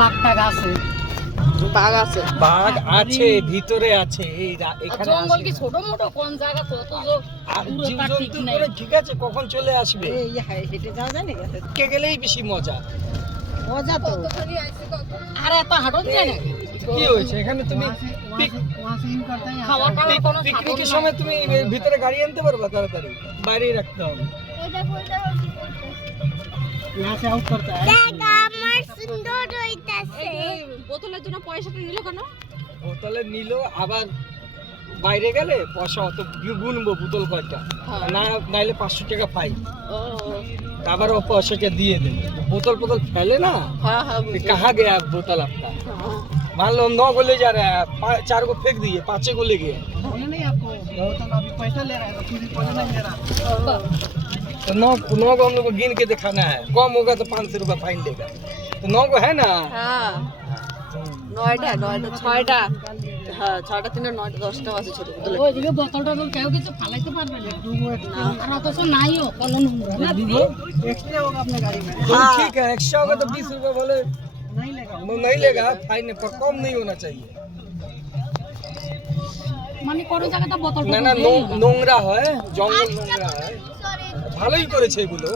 বাঘ আছে, বাঘ আছে, বাঘ আছে ভিতরে আছে। এই এখানে জঙ্গল কি ছোট মোটো কোন জায়গা তো তো জীবজন্তু করে ঠিক আছে, কখন চলে আসবে এই হেঁটে যাওয়া যায় না কে গেলেই বেশি মজা। মজা তো। আর এত হাঁটন যায় না কি হয়েছে এখানে? তুমি খাওয়া টাওয়ার কোনো পিকনিকের সময় তুমি ভিতরে গাড়ি আনতে পারবা? তাড়াতাড়ি বাইরেই রাখতে হবে। বোতলের জন্য পয়সাটা নিল কেন? বোতলে নিল, আবার বাইরে গেলে পয়সা অত গুনবো বোতল কয়টা, না নাইলে 500 টাকা ফাইন। আবার ও পয়সাটা দিয়ে দেবে। बोतल बोतल फैले ना। हाँ हाँ कहाँ गया बोतल आपका? मान लो 9 को ले जा रहा है, 4 को फेंक दिए, 5 को ले गए। नहीं आपको बोतल अभी पैसा ले रहा है तो फिर पैसा नहीं ले रहा। तो 9 को हम लोग को गिन के दिखाना है, कम होगा तो 500 रुपया फाइन देगा। तो 9 को है ना? हाँ 9টা 6টা, হ্যাঁ 6টা 3টা 9টা 10টা আছে ছোট বোতল। ওইদিকে বোতলটা তো কেউ কিছু ফালাইতে পারবে না, আর অথচ নাইও কোনো নোংরা না দিদি। एक्स्ट्रा होगा अपने गाड़ी में। तो ठीक है, एक्स्ट्रा होगा तो 20 रुपया बोले नहीं लेगा फाइन, पर कम नहीं होना चाहिए। মানে কোন জায়গাটা বোতলটা না না নোংরা হয়, জঙ্গল নোংরা হয়, ভালোই করেছে এগুলো,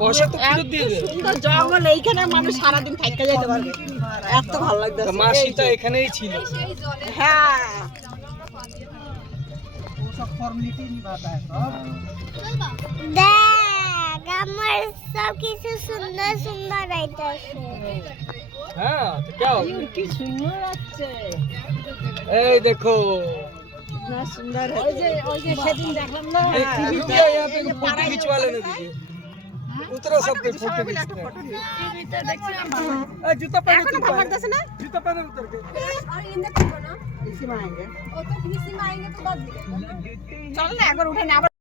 পয়সা তো ফেরত দিয়ে দেবে। সুন্দর জঙ্গল, এইখানে মানুষ সারা দিন থাকতে যেতে পারবে, এত ভালো লাগছে। মাসিটা এখানেই ছিল। হ্যাঁ वो सब फॉर्मेलिटी निभाता है सब। দেখ আমার সব কিছু সুন্দর সুন্দর আইতাছে। হ্যাঁ তো क्या हो गया? কি সুন্দর লাগছে, এই দেখো না সুন্দর। ওই যে সেদিন দেখলাম না भैया यहाँ पे फोटो खिंचवा लेने दीजिए, उतरो सब पे फोटो खींचते हैं। টিভিতে দেখছিলাম जूता पहनो, এখন ভালো লাগছে না। जूता पहनो उतर के। চল না একবার উঠে নে আবার